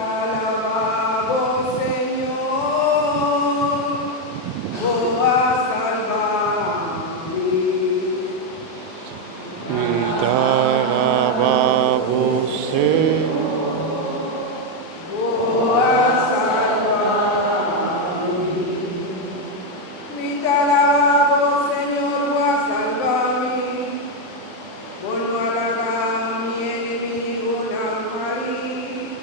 alabamos, Señor, oh, a salvarme. Te alabamos, Señor. Oh, a salvarme. Te alabamos, Señor, oh, a salvarme. Por no halagar mi enemigo, la marí.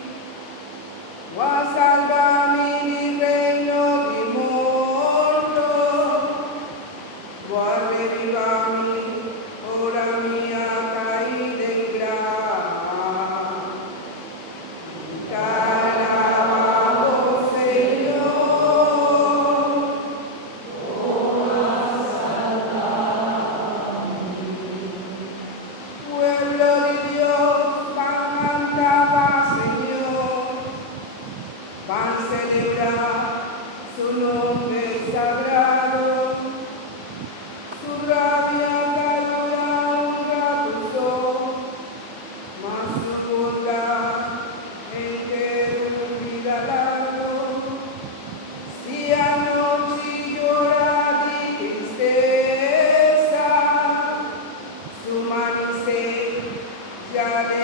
Oh, a salvarme mi reino de muerto. Oh, a revivarme, hora mía caída en grava. Te alabamos, Señor. Pueblo de Dios, cantaba, Señor, van a celebrar su nombre sagrado, su rabia calora honra tu sol, mas su bondad en que un largo, si anoche llora de tristeza, su mano se ya de